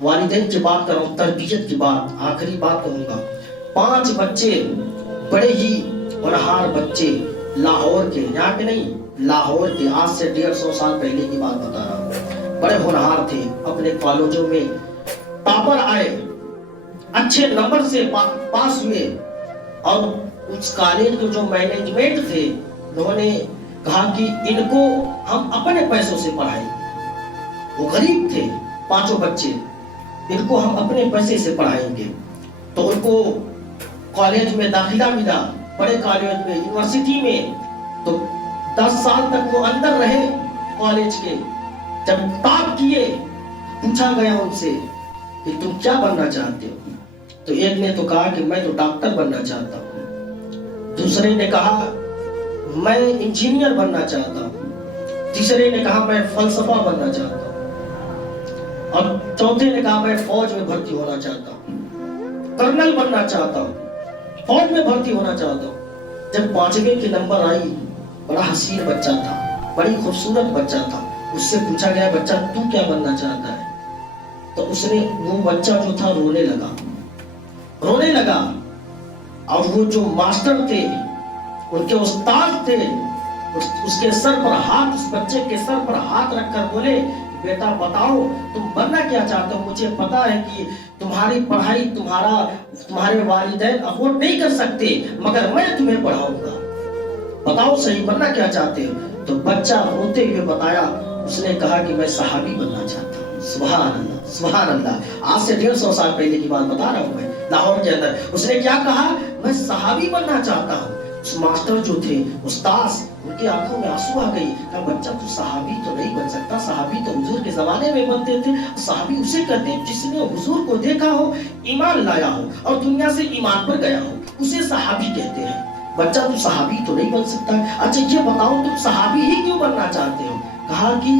والدین کی بات کر رہا ہوں، تربیت کی بات، آخری بات کہوں گا. 5 بچے بڑے ہی ہونہار بچے لاہور کے، یہاں کے نہیں، لاہور کے، آج سے 150 سال پہلے کی بات بتا رہا ہوں. بڑے ہونہار تھے، اپنے کالجوں میں ٹاپر آئے، اچھے نمبر سے پاس ہوئے، اور اس کالج کے جو مینجمنٹ تھے انہوں نے کہا کہ ان کو ہم اپنے پیسوں سے پڑھائیں. وہ غریب تھے 5 بچے، ان کو ہم اپنے پیسے سے پڑھائیں گے. تو ان کو کالج میں داخلہ ملا، بڑے کالج میں، یونیورسٹی میں. تو 10 سال تک وہ اندر رہے کالج کے. جب ٹاپ کیے پوچھا گیا ان سے کہ تم کیا بننا چاہتے ہو؟ تو ایک نے تو کہا کہ میں تو ڈاکٹر بننا چاہتا ہوں، دوسرے نے کہا میں انجینئر بننا چاہتا ہوں، تیسرے نے کہا میں فلسفہ بننا چاہتا ہوں، اور چوتھے نے کہا میں فوج میں بھرتی ہونا چاہتا ہوں، کرنل بننا چاہتا ہوں، فوج میں بھرتی ہونا چاہتا ہوں. جب 5ویں کی نمبر آئی، بڑا حسین بچہ تھا، بڑی خوبصورت بچہ تھا. اس سے پوچھا گیا بچہ تو کیا بننا چاہتا ہے؟ تو اس نے، وہ بچہ جو تھا رونے لگا. اور وہ جو ماسٹر تھے، ان کے استاد تھے، اس کے سر پر ہاتھ، اس بچے کے سر پر ہاتھ رکھ کر بولے بیٹا بتاؤ تم بننا کیا چاہتے ہو؟ مجھے پتا ہے کہ تمہاری پڑھائی تمہارے والدین افورڈ نہیں کر سکتے، مگر میں تمہیں پڑھاؤں گا، بتاؤ صحیح بننا کیا چاہتے ہو؟ تو بچہ روتے ہوئے بتایا، اس نے کہا کہ میں صحابی بننا چاہتا ہوں. سبحان اللہ، سبحان اللہ. آج سے 150 سال پہلے کی بات بتا رہا ہوں میں، لاہور کے اندر. اس نے کیا کہا؟ میں صحابی بننا چاہتا ہوں. اس ماسٹر جو تھے، استاذ، ان کی آنکھوں میں آنسو آ گئی. کہا بچہ تو صحابی تو نہیں بن سکتا، صحابی تو حضور کے زمانے میں بنتے تھے. صحابی اسے کہتے ہیں جس نے حضور کو دیکھا ہو، ایمان لایا ہو اور دنیا سے ایمان پر گیا ہو، اسے صحابی کہتے ہیں. بچہ تو صحابی تو نہیں بن سکتا. اچھا یہ بتاؤ تم صحابی ہی کیوں بننا چاہتے ہو؟ کہا کہ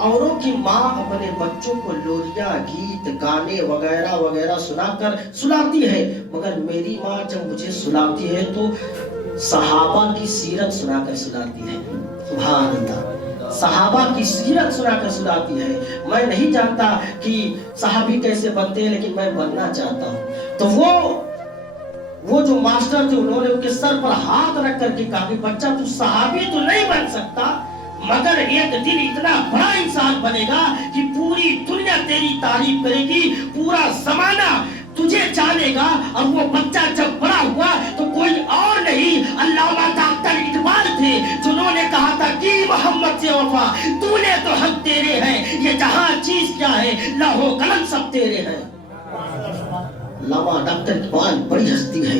اوروں کی ماں اپنے بچوں کو لوریاں، گیت، گانے وغیرہ وغیرہ سنا کر سلاتی ہے، مگر میری ماں جب مجھے سلاتی ہے تو صحابہ کی سیرت سنا کر سلاتی ہے. سبحان اللہ، صحابہ کی سیرت سنا کر سلاتی ہے. میں نہیں جانتا کہ صحابی کیسے بنتے ہیں، لیکن میں بننا چاہتا ہوں. تو وہ جو ماسٹر تھے، انہوں نے ان کے سر پر ہاتھ رکھ کر کے کہا کہ بچہ تو صحابی تو نہیں بن سکتا، مگر ایک دن اتنا بڑا انسان بنے گا کہ پوری دنیا تیری تعریف کرے گی، پورا زمانہ تجھے جانے گا. اور وہ بچہ جب بڑا ہوا تو کوئی اور نہیں، علامہ ڈاکٹر اقبال تھے، جنہوں نے کہا تھا کہ محمد سے وفا، تو نے تو ہم تیرے ہیں، یہ جہاں چیز کیا ہے، لوح و قلم سب تیرے ہیں. علامہ ڈاکٹر اقبال بڑی ہستی ہے.